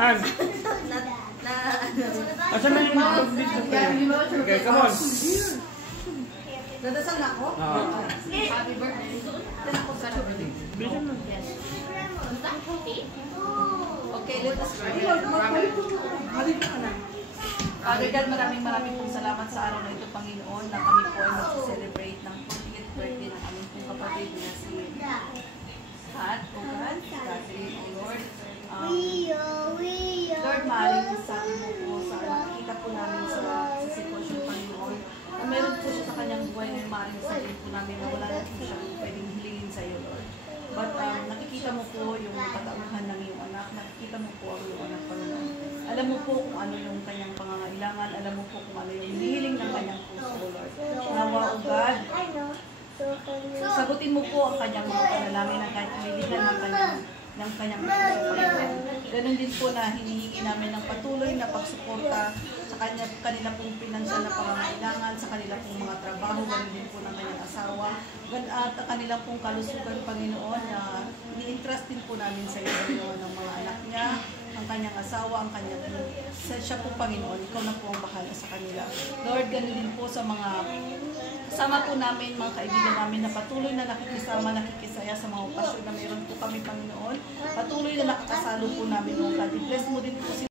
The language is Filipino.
Han. Asan na yung mga okay, come on. Dadasal na ako? Happy birthday. Bilisan mo. Okay, let us pray. Father God, maraming pong salamat sa araw na ito, Panginoon, na kami po ay mag-celebrate ng 40th birthday ng aming pong kapatid na si Hat, O God, Catherine, O Lord. Lord, maaaring sa akin mo po, sa nakikita po namin sa sitwasyon, Panginoon, na meron po siya sa kanyang buhay na maaaring sabihin po namin na wala na po siya pwedeng hilingin sa iyo, Lord. But nakikita mo po yung katauhan ng iyong anak, nakikita mo po ang iyong anak, Panginoon. Alam mo po kung ano yung kanyang pangangailangan, alam mo po kung ano yung hinihiling ng kanyang puso, Lord. Nawa, O God, sagutin mo po ang kanyang mga panalangin, ang kanyang hinihiling ng kanyang puso, Panginoon. Ganon din po na hinihingi namin ng patuloy na pagsuporta sa kanila pong pinansyal na pangangailangan, sa kanila pong mga trabaho, ganon din po ng kanyang asawa, at ang kanila pong kalusugan, Panginoon, na ni-entrust din po namin sa iyo, Panginoon, ng mga anak niya, ang kanyang asawa, ang kanyang siya po, Panginoon, ikaw na po ang bahala sa kanila. Lord, ganon din po sa mga kasama po namin, mga kaibigan namin na patuloy na nakikisama, nakikisaya sa mga okasyon na mayroon po kami, Panginoon. Patuloy na nakakasalo po namin, O God. I-bless mo din po